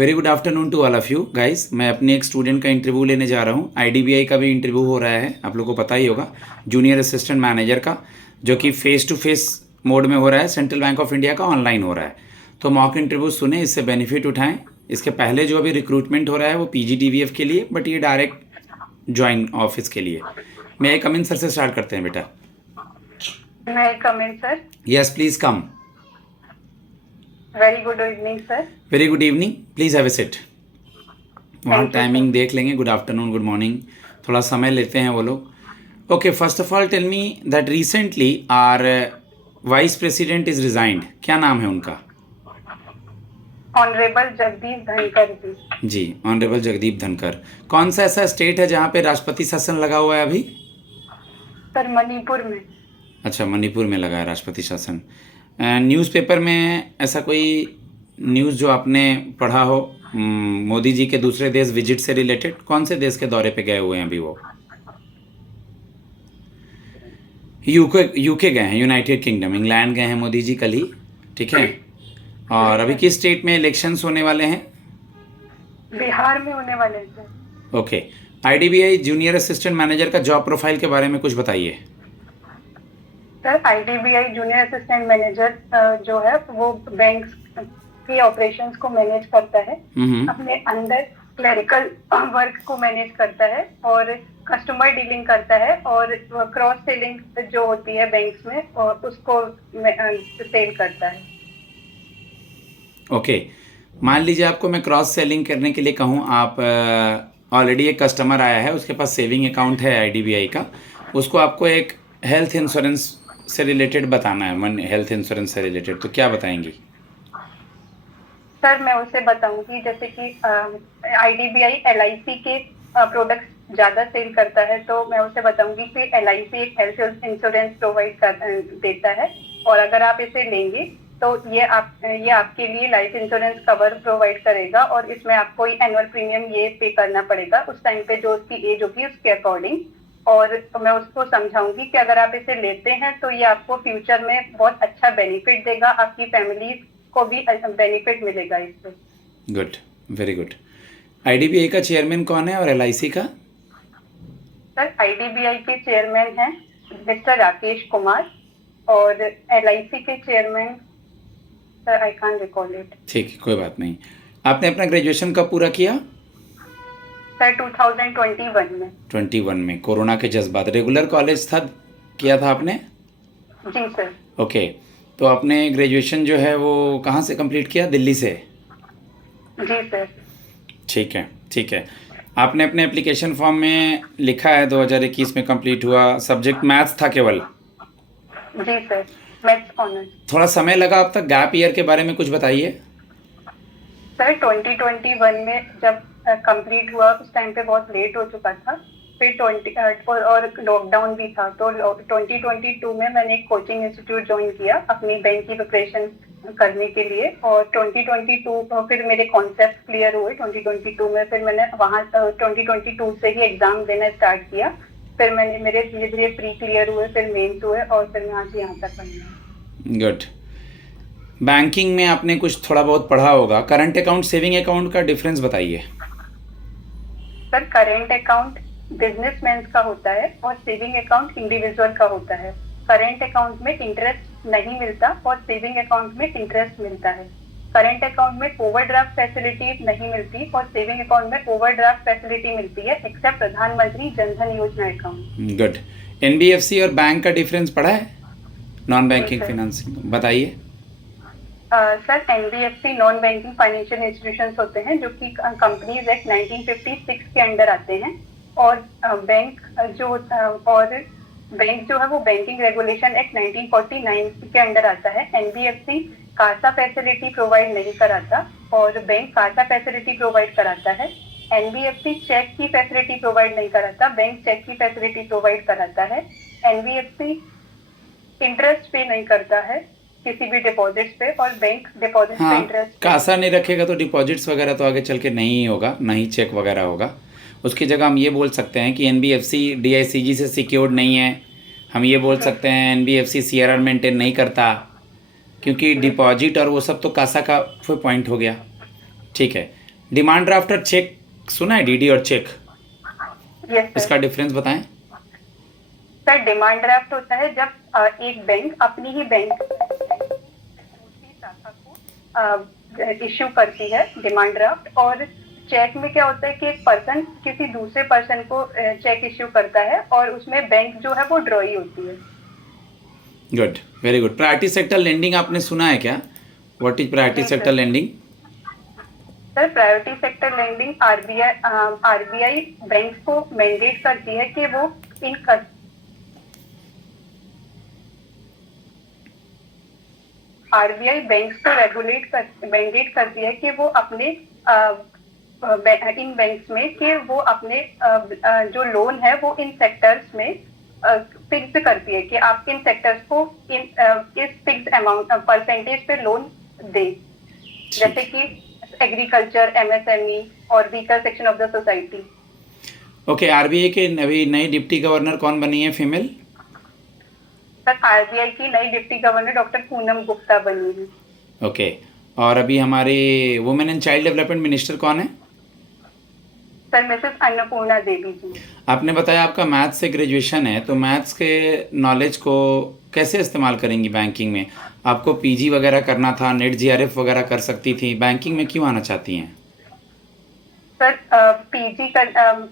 Very good afternoon to all of you guys. मैं अपने एक स्टूडेंट का इंटरव्यू लेने जा रहा हूँ। आईडीबीआई का भी इंटरव्यू हो रहा है, आप लोगों को पता ही होगा, जूनियर असिस्टेंट मैनेजर का, जो कि फेस टू फेस मोड में हो रहा है। सेंट्रल बैंक ऑफ इंडिया का ऑनलाइन हो रहा है। तो मॉक इंटरव्यू सुने, इससे बेनिफिट उठाएं। इसके पहले जो अभी रिक्रूटमेंट हो रहा है वो पीजीडीवीएफ के लिए, बट ये डायरेक्ट ज्वाइन ऑफिस के लिए। मैं एक अमिन सर से स्टार्ट करते हैं बेटा। मैं coming sir. Yes please come. Very good evening sir. Very good evening, please have a seat. वहाँ Thank you, टाइमिंग sir. देख लेंगे, गुड आफ्टरनून, गुड मॉर्निंग, थोड़ा समय लेते हैं वो लोग। Okay, first of all tell me that recently our vice president is resigned. क्या नाम है उनका? ऑनरेबल जगदीप धनखड़ जी। जी, ऑनरेबल जगदीप धनखड़। कौन सा ऐसा स्टेट है जहाँ पे राष्ट्रपति शासन लगा हुआ है अभी? सर मणिपुर में। अच्छा, मणिपुर में लगा है राष्ट्रपति शासन। न्यूज़पेपर में ऐसा कोई न्यूज़ जो आपने पढ़ा हो मोदी जी के दूसरे देश विजिट से रिलेटेड? कौन से देश के दौरे पे गए हुए हैं अभी वो? यूके गए हैं, यूनाइटेड किंगडम, इंग्लैंड गए हैं मोदी जी कल ही, ठीक है। और अभी किस स्टेट में इलेक्शंस होने वाले हैं? बिहार में होने वाले हैं sir. Okay, IDBI junior assistant manager का जॉब प्रोफाइल के बारे में कुछ बताइए। Sir IDBI junior assistant manager जो है वो बैंक के ऑपरेशंस को मैनेज करता है। अपने अंदर क्लरिकल वर्क को मैनेज करता है और कस्टमर डीलिंग करता है और क्रॉस सेलिंग जो होती है बैंक्स में और उसको सेल करता है। ओके, मान लीजिए आपको मैं क्रॉस सेलिंग करने के लिए कहूँ, आप ऑलरेडी एक कस्टमर आया है, उसके पास सेविंग अकाउंट है आईडीबीआई का, उसको आपको एक हेल्थ इंश्योरेंस से रिलेटेड बताना है, मन हेल्थ इंश्योरेंस से रिलेटेड, तो क्या बताएंगी? सर मैं उसे बताऊंगी, जैसे कि आईडीबीआई एलआईसी के प्रोडक्ट्स ज्यादा सेल करता है, तो मैं उसे बताऊंगी कि एलआईसी एक हेल्थ इंश्योरेंस प्रोवाइड देता है और अगर आप इसे लेंगे तो ये आपके लिए लाइफ इंश्योरेंस कवर प्रोवाइड करेगा और इसमें आपको एनुअल प्रीमियम ये पे करना पड़ेगा उस टाइम पे जो उसकी एज होगी उसके अकॉर्डिंग। और तो मैं उसको समझाऊंगी कि अगर आप इसे लेते हैं तो ये आपको फ्यूचर में बहुत अच्छा बेनिफिट देगा, आपकी फैमिली को भी बेनिफिट मिलेगा इससे। Good, very good. आईडीबीआई का चेयरमैन कौन है और एलआईसी का? सर आईडीबीआई के चेयरमैन हैं मिस्टर राकेश कुमार और एलआईसी के chairman sir I can't recall it. ठीक है, कोई बात नहीं। आपने अपना ग्रेजुएशन कब पूरा किया? सर 2021 में। 21 में, कोरोना के जज्बात। रेगुलर कॉलेज था, किया था आपने? जी सर। ओके, तो आपने ग्रेजुएशन जो है वो कहाँ से कंप्लीट किया? दिल्ली से? जी सर। ठीक है, ठीक है। आपने अपने एप्लीकेशन फॉर्म में लिखा है 2021 में कंप्लीट हुआ, सब्जेक्ट मैथ्स था केवल? जी सर, मैथ्स ऑनर्स। थोड़ा समय लगा अब तक, गैप ईयर के बारे में कुछ बताइए। सर 2021 में जब कंप्लीट हुआ उस टाइम पे बहुत लेट हो चुका था, फिर 20 और लॉकडाउन भी था, तो 2022 में मैंने एक कोचिंग इंस्टीट्यूट ज्वाइन किया अपनी बैंक की प्रिपरेशन करने के लिए और 2022 फिर मेरे कॉन्सेप्ट क्लियर हुए 2022 में, फिर मैंने वहाँ 2022 से ही एग्जाम देना स्टार्ट किया, फिर मेरे धीरे धीरे प्री क्लियर हुए, फिर मेंस हुए और फिर मैं आज यहाँ तक बनी। गुड। बैंकिंग में आपने कुछ थोड़ा बहुत पढ़ा होगा, करंट अकाउंट सेविंग अकाउंट का डिफरेंस बताइए। सर करेंट अकाउंट बिजनेसमैन का होता है और सेविंग अकाउंट इंडिविजुअल का होता है। करेंट अकाउंट में इंटरेस्ट नहीं मिलता और सेविंग अकाउंट में इंटरेस्ट मिलता है। करेंट अकाउंट में ओवरड्राफ्ट फैसिलिटी नहीं मिलती और सेविंग अकाउंट में ओवरड्राफ्ट फैसिलिटी मिलती है एक्सेप्ट प्रधानमंत्री जनधन योजना अकाउंट। गुड। एनबीएफसी और बैंक का डिफरेंस पढ़ा है? नॉन बैंकिंग फाइनेंसिंग बताइए। Sir NBFC non banking financial institutions होते हैं जो कि कंपनीज एक्ट 1956 के अंडर आते हैं और बैंक जो है वो बैंकिंग रेगुलेशन एक्ट 1949 के अंडर आता है। एनबीएफसी कासा फैसिलिटी प्रोवाइड नहीं कराता और बैंक कासा फैसिलिटी प्रोवाइड कराता है। एनबीएफसी चेक की फैसिलिटी प्रोवाइड नहीं कराता, बैंक चेक की फैसिलिटी प्रोवाइड कराता है। एनबीएफसी इंटरेस्ट पे नहीं करता है किसी भी डिपॉजिट्स पे और बैंक डिपॉजिट्स पे इंटरेस्ट। कासा नहीं रखेगा तो डिपॉजिट्स वगैरह तो आगे चल के नहीं होगा, ना ही चेक वगैरह होगा। उसकी जगह हम ये बोल सकते हैं कि एनबीएफसी डीआईसीजी से सिक्योर्ड नहीं है। हम ये बोल सकते हैं एनबीएफसी सीआरआर मेंटेन नहीं करता, क्योंकि डिपॉजिट और वो सब तो कासा का पॉइंट हो गया। ठीक है, डिमांड ड्राफ्ट और चेक सुना है, डीडी और चेक, यस इसका सर। डिफरेंस बताएं। सर डिमांड ड्राफ्ट होता है जब एक बैंक अपनी ही बैंक दूसरी शाखा को इश्यू करती है डिमांड ड्राफ्ट, और चेक में क्या होता है कि एक पर्सन किसी दूसरे पर्सन को चेक इश्यू करता है और उसमें बैंक जो है वो ड्रॉई होती है। Good, very good. Priority sector lending आपने सुना है क्या? व्हाट इज प्रायोरिटी जी sector sir. Lending? Sir priority sector lending RBI bank को मैंडेट करती है कि वो इन आरबीआई बैंक को मैंडेट करती है कि वो अपने इन बैंक्स में कि वो अपने जो लोन है वो इन सेक्टर्स में फिक्स करती है कि आप इन सेक्टर्स को इस फिक्स अमाउंट परसेंटेज पे लोन दे, जैसे कि एग्रीकल्चर, एमएसएमई और weaker section of the society. Okay, RBI के अभी नई डिप्टी गवर्नर कौन बनी है फीमेल? सर आरबीआई की नई deputy governor doctor Poonam Gupta बनी है। ओके, और अभी हमारे women and child development minister कौन है? सर मिसेस अन्नपूर्णा देवी जी। आपने बताया आपका मैथ्स से ग्रेजुएशन है, तो मैथ्स के नॉलेज को कैसे इस्तेमाल करेंगी बैंकिंग में? आपको पीजी वगैरह करना था, नेट जीआरएफ वगैरह कर सकती थी, बैंकिंग में क्यों आना चाहती हैं? सर पीजी कर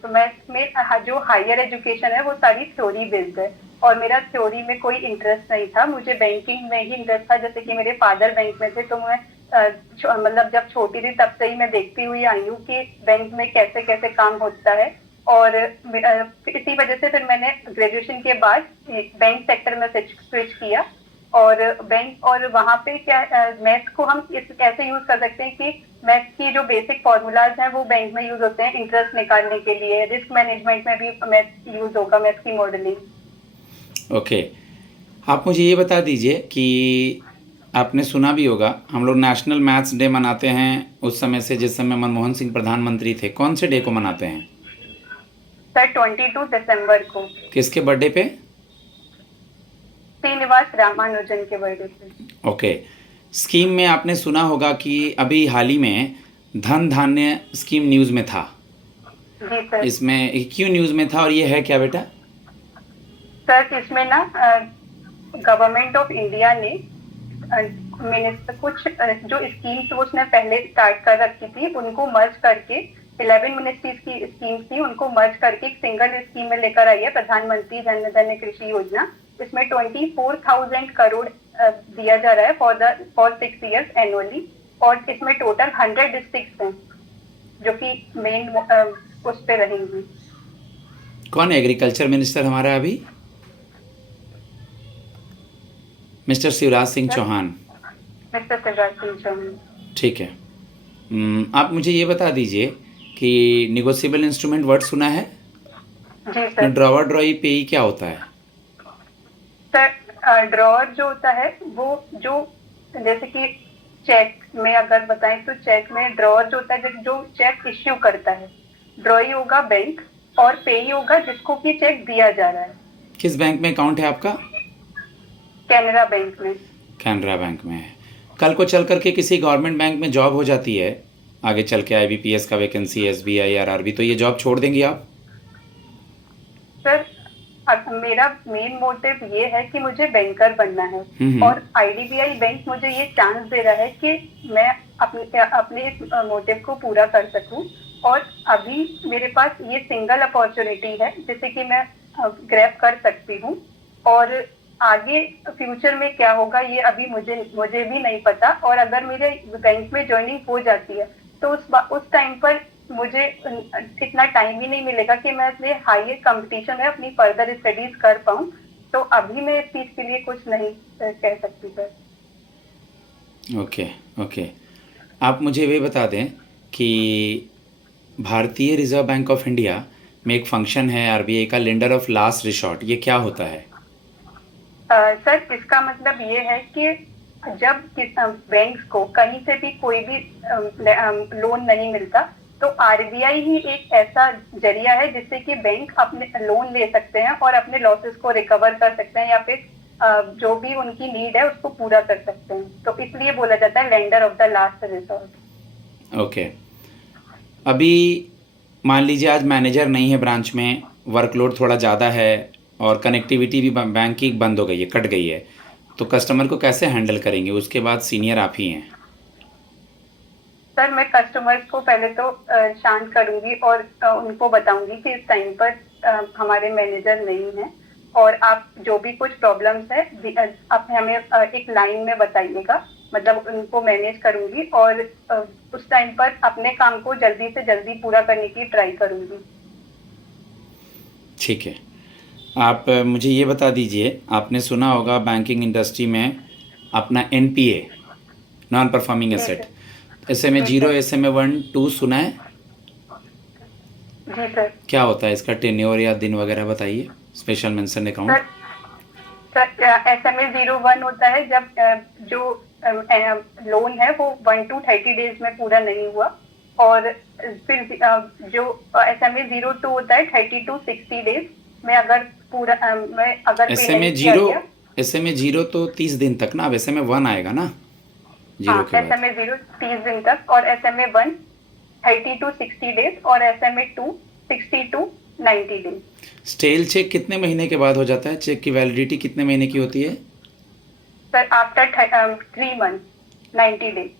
मैथ्स में जो हायर एजुकेशन है वो सारी थ्योरी बेस्ड है और मेरा थ्योरी में कोई इंटरेस्ट नहीं था, मुझे बैंकिंग में ही इंटरेस्ट था। जैसे कि मेरे फादर बैंक में थे, तो मैं मतलब जब छोटी थी तब से ही मैं देखती हुई आई हूँ कि बैंक में कैसे कैसे काम होता है, और इसी वजह से फिर मैंने ग्रेजुएशन के बाद बैंक सेक्टर में स्विच किया। और बैंक और वहाँ पे क्या मैथ्स को हम ऐसे यूज कर सकते हैं कि मैथ्स की जो बेसिक फॉर्मूलाज हैं वो बैंक में यूज होते हैं इंटरेस्ट निकालने के लिए, रिस्क मैनेजमेंट में भी मैथ्स यूज होगा, मैथ्स की मॉडलिंग। ओके, आप मुझे ये बता दीजिए कि आपने सुना भी होगा हम लोग नेशनल मैथ्स डे मनाते हैं उस समय से, जिस समय मनमोहन सिंह प्रधानमंत्री थे। कौन से डे को मनाते हैं? सर 22 दिसंबर को। किसके बर्थडे पे? श्रीनिवास रामानुजन के बर्थडे पे। ओके, स्कीम में आपने सुना होगा कि अभी हाल ही में धन धान्य स्कीम न्यूज़ में था। जी सर। इसमें क्यों न्यूज़ में था और ये है क्या बेटा? सर इसमें ना गवर्नमेंट ऑफ इंडिया ने मिनिस्टर कुछ जो स्कीम्स वो उसने पहले स्टार्ट कर रखी थी उनको मर्ज करके 11 मिनिस्ट्रीज की स्कीम्स थी, उनको मर्ज करके एक सिंगल स्कीम में लेकर आई है प्रधानमंत्री जन धन कृषि योजना। इसमें 24,000 करोड़ दिया जा रहा है फॉर 6 इयर्स एनुअली, और इसमें टोटल 100 डिस्ट्रिक्ट्स हैं जो कि मेन उस पे रहेंगी। कौन है एग्रीकल्चर मिनिस्टर हमारा अभी? मिस्टर शिवराज सिंह चौहान। मिस्टर शिवराज सिंह चौहान। ठीक है। आप मुझे ये बता दीजिए कि निगोशिएबल इंस्ट्रूमेंट वर्ड सुना है? जी सर। ड्रॉवर ड्रॉई पेई क्या होता है? सर ड्रॉअर जो होता है वो जो जैसे कि चेक में अगर बताएं तो चेक में ड्रॉअर जो होता है जो चेक इश्यू करता है, ड्रॉई होगा बैंक और पेई होगा जिसको कि चेक दिया जा रहा है। किस बैंक में अकाउंट है आपका? कैनरा बैंक में। कैनरा बैंक में है। कल को चल करके किसी गवर्नमेंट बैंक में जॉब हो जाती है, आगे चल के आईबीपीएस का वैकेंसी, एसबीआई, आरआरबी, तो ये जॉब छोड़ देंगी आप? सर मेरा मेन मोटिव ये है कि मुझे बैंकर बनना है और आईडीबीआई बैंक मुझे ये चांस दे रहा है कि मैं अपने इस मोटिव को पूरा कर सकूं, और अभी मेरे पास ये सिंगल अपॉर्चुनिटी है जिसे कि मैं ग्रैब कर सकती हूँ, और आगे फ्यूचर में क्या होगा ये अभी मुझे भी नहीं पता। और अगर मेरे बैंक में ज्वाइनिंग हो जाती है तो उस टाइम पर मुझे इतना टाइम ही नहीं मिलेगा कि मैं अपने हायर कंपटीशन में अपनी फर्दर स्टडीज कर पाऊँ, तो अभी मैं इस चीज के लिए कुछ नहीं कह सकती सर। ओके ओके, आप मुझे ये बता दें कि भारतीय रिजर्व बैंक ऑफ इंडिया में एक फंक्शन है आरबीआई का, लेंडर ऑफ लास्ट रिसॉर्ट, ये क्या होता है? सर इसका मतलब ये है कि जब बैंक्स को कहीं से भी कोई भी लोन नहीं मिलता तो आरबीआई ही एक ऐसा जरिया है जिससे कि बैंक अपने लोन ले सकते हैं और अपने लॉसेस को रिकवर कर सकते हैं या फिर जो भी उनकी नीड है उसको पूरा कर सकते हैं, तो इसलिए बोला जाता है lender of the last resort. Okay, अभी मान लीजिए आज मैनेजर नहीं है ब्रांच में, वर्कलोड थोड़ा ज़्यादा है और कनेक्टिविटी भी बैंक की बंद हो गई है, कट गई है, तो कस्टमर को कैसे हैंडल करेंगे? उसके बाद सीनियर आप ही हैं। सर मैं कस्टमर्स को पहले तो शांत करूंगी और उनको बताऊंगी कि इस टाइम पर हमारे मैनेजर नहीं है और आप जो भी कुछ प्रॉब्लम्स है आप हमें एक लाइन में बताइएगा, मतलब उनको मैनेज करूंगी और उस टाइम पर अपने काम को जल्दी से जल्दी पूरा करने की ट्राई करूंगी। ठीक है। आप मुझे ये बता दीजिए, आपने सुना होगा बैंकिंग इंडस्ट्री में अपना एनपीए, नॉन परफॉर्मिंग जी एसेट, सर। SMA जी 0, सर। SMA 1 2 सुना है? जी सर। क्या होता है इसका टेन्योर या दिन वगैरह बताइए। Special mention account. Sir sir SMA-01 होता है जब जो लोन है वो 1 to 30 days में पूरा नहीं हुआ, और फिर जो SMA-02 होता है 30 to 60 days में अगर पूरा में अगर पे SMA नहीं किया 0, गया। SMA 0 तो 30 दिन तक ना, अब SMA 1 आएगा ना हाँ, 0 के बाद। SMA-0 30 दिन तक और SMA-1 30 to 60 days और SMA-2 60 to 90 days। Stele check कितने महीने के बाद हो जाता है? चेक की वैलिडिटी कितने महीने की होती है? Sir after 3 months 90 days।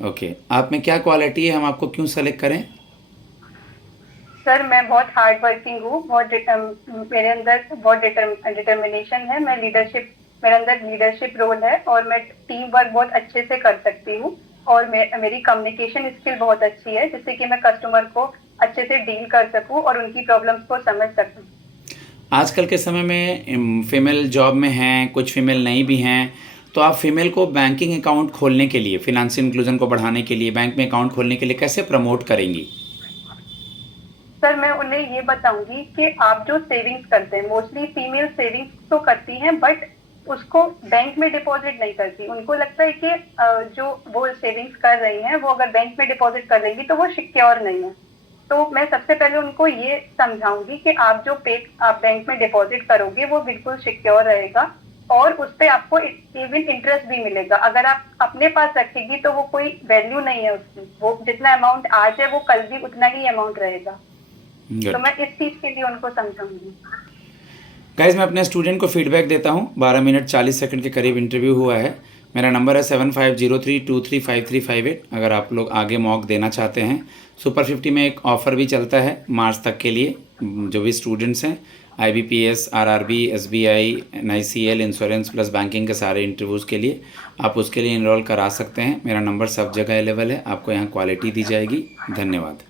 Okay, आप में क्या क्वालिटी है, हम आपको क्यों सेलेक्ट करें? सर मैं बहुत हार्ड वर्किंग हूँ, मेरे अंदर बहुत डिटर्मिनेशन है, मैं लीडरशिप, मेरे अंदर लीडरशिप रोल है और मैं टीम वर्क बहुत अच्छे से कर सकती हूँ और मेरी कम्युनिकेशन स्किल बहुत अच्छी है जिससे कि मैं कस्टमर को अच्छे से डील कर सकूँ और उनकी प्रॉब्लम्स को समझ सकूँ। आजकल के समय में फीमेल जॉब में हैं, कुछ फीमेल नहीं भी हैं, तो आप फीमेल को बैंकिंग अकाउंट खोलने के लिए, फिनेंशियल इंक्लूजन को बढ़ाने के लिए, बैंक में अकाउंट खोलने के लिए कैसे प्रमोट करेंगी? सर मैं उन्हें ये बताऊंगी कि आप जो सेविंग्स करते हैं, मोस्टली फीमेल सेविंग्स तो करती हैं बट उसको बैंक में डिपॉजिट नहीं करती। उनको लगता है कि जो वो सेविंग्स कर रही हैं वो अगर बैंक में डिपॉजिट कर लेंगी तो वो सिक्योर नहीं है। तो मैं सबसे पहले उनको ये समझाऊंगी कि आप जो आप बैंक में डिपॉजिट करोगे वो बिल्कुल सिक्योर रहेगा और उस पर आपको इवन इंटरेस्ट भी मिलेगा। अगर आप अपने पास रखेगी तो वो कोई वैल्यू नहीं है उसकी, वो जितना अमाउंट आज है वो कल भी उतना ही अमाउंट रहेगा। तो मैं इस चीज के लिए उनको समझाऊंगी। गाइज मैं अपने स्टूडेंट को फीडबैक देता हूँ। 12 मिनट 40 सेकंड के करीब इंटरव्यू हुआ है। मेरा नंबर है 7503235358। अगर आप लोग आगे मॉक देना चाहते हैं, सुपर 50 में एक ऑफ़र भी चलता है मार्च तक के लिए। जो भी स्टूडेंट्स हैं IBPS, RRB, SBI, NICL, insurance plus banking के सारे इंटरव्यूज़ के लिए आप उसके लिए इनरोल करा सकते हैं। मेरा नंबर सब जगह अवेलेबल है, आपको यहाँ क्वालिटी दी जाएगी। धन्यवाद।